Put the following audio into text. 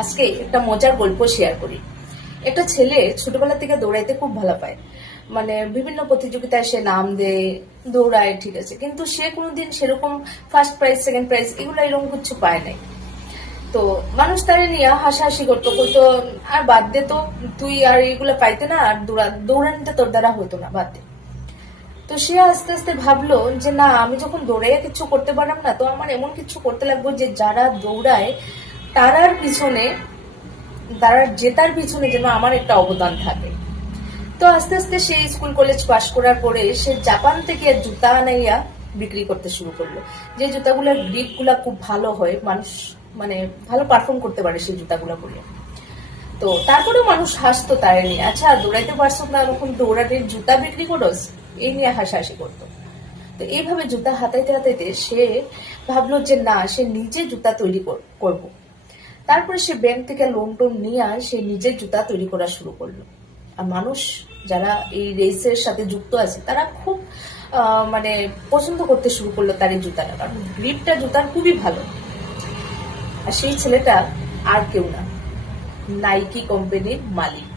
আজকে একটা মজার গল্প শেয়ার করি। একটা ছেলে ছোটবেলা থেকে দৌড়াইতে খুব ভালো পায়, মানে বিভিন্ন প্রতিযোগিতায় সে নাম দেয়, দৌড়ায়, ঠিক আছে, কিন্তু সে কোনোদিন সেরকম ফার্স্ট প্রাইজ সেকেন্ড প্রাইজ এগুলো এরকম কিছু পায় নাই। তো মানুষ তারে নিয়ে হাসাহাসি করতো বলতো, আর বাদ দে তো, তুই আর এগুলো পাইতে না, আর দৌড়ানিটা তোর দ্বারা হতো না, বাদ দে। তো সে আস্তে আস্তে ভাবলো যে না, আমি যখন দৌড়াইয়া কিছু করতে পারলাম না, তো আমার এমন কিছু করতে লাগবো যে যারা দৌড়ায় তারার পিছনে, তারা জেতার পিছনে যেন আমার একটা অবদান থাকে। তো আস্তে আস্তে সে স্কুল কলেজ পাশ করার পরে সে জাপান থেকে জুতা আনাইয়া বিক্রি করতে শুরু করলো। যে জুতাগুলোর গ্রিপ গুলা খুব ভালো হয়, মানুষ মানে ভালো পারফর্ম করতে পারে সেই জুতাগুলো পরে। তো তারপরেও মানুষ হাসতো তারে নিয়ে, আচ্ছা দৌড়াইতে পারছো না, এরকম দৌড়াটির জুতা বিক্রি করোস, এই নিয়ে হাসাহাসি করতো। তো এইভাবে জুতা হাতাইতে হাতাইতে সে ভাবলো যে না, সে নিজে জুতা তৈরি করবো। তারপরে সে ব্যাংক থেকে লোন টোন নিয়ে সে নিজের জুতা তৈরি করা শুরু করলো। আর মানুষ যারা এই রেসের সাথে যুক্ত আছে তারা খুব মানে পছন্দ করতে শুরু করলো তার এই জুতাটা, কারণ গ্রিপটা জুতার খুবই ভালো। আর সেই ছেলেটা আর কেউ না, নাইকি কোম্পানির মালিক।